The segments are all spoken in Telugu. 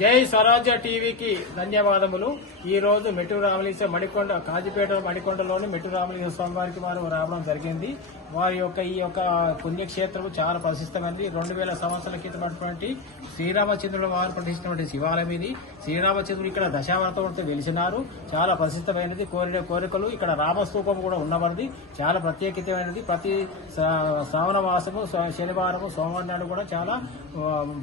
జై స్వరాజ్య టీవీకి ధన్యవాదములు. ఈ రోజు మెట్టు రామలింగ మణికొండ కాజీపేట మణికొండలోని మెట్టు రామలింగ స్వామి వారికి వారు రావడం జరిగింది. వారి యొక్క ఈ యొక్క పుణ్యక్షేత్రం చాలా ప్రసిద్ధమైనది. 2000 సంవత్సరాల క్రితమైనటువంటి శ్రీరామచంద్రుల వారు ప్రతిష్ఠించినటువంటి శివాలయం ఇది. శ్రీరామచంద్రుడు ఇక్కడ దశావతారంతో వెలిసినారు. చాలా ప్రసిద్ధమైనది. కోరిన కోరికలు ఇక్కడ రామస్తూపం కూడా ఉన్నవారిది. చాలా ప్రత్యేకతమైనది. ప్రతి శ్రావణ మాసము శనివారము సోమవారం నాడు కూడా చాలా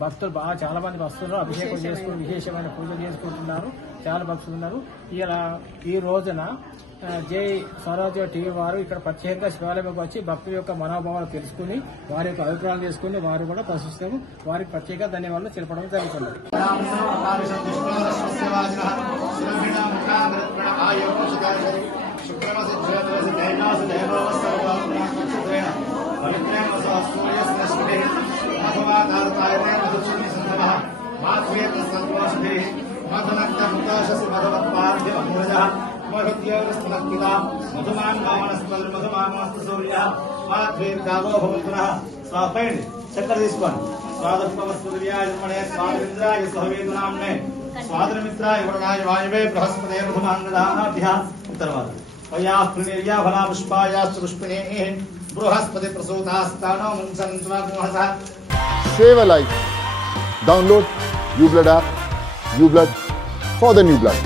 భక్తులు చాలా మంది భక్తులు అభిషేకం చేసుకుని విశేషమైన పూజలు చేసుకుంటున్నారు. చాలా భక్తులు ఉన్నారు. ఇలా ఈ రోజున జై స్వరాజ్య టీవీ వారు ఇక్కడ ప్రత్యేకంగా శివాలయంకి వచ్చి భక్తుల యొక్క మనోభావాలు తెలుసుకుని వారి యొక్క అభిప్రాయాలు చేసుకుని వారు కూడా ప్రశిస్తాము. వారికి ప్రత్యేక ధన్యవాదాలు తెలపడం జరుగుతున్నది. చక్కెర తీసుకోండి. స్వాతంత్రాయ వరుణాయ వాయువే బృహస్పతే ప్రథమాంగదాభ్య తర్వాత ఫలా పుష్పాయాస్తు పుష్పిణే Brihaspati ప్రసూతాస్తానో ముంచంత్వమహస. Save a life. Download uBlood app. uBlood for the new blood.